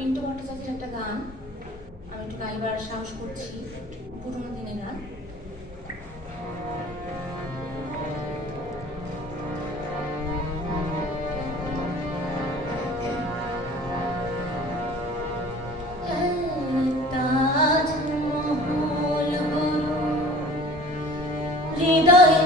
পিন্টু ভট্টাচার্যের একটা গান। আমি একটু গাইবার সাহস করছি, পুরোনো দিনের গান। তাজমহল বড় হৃদয়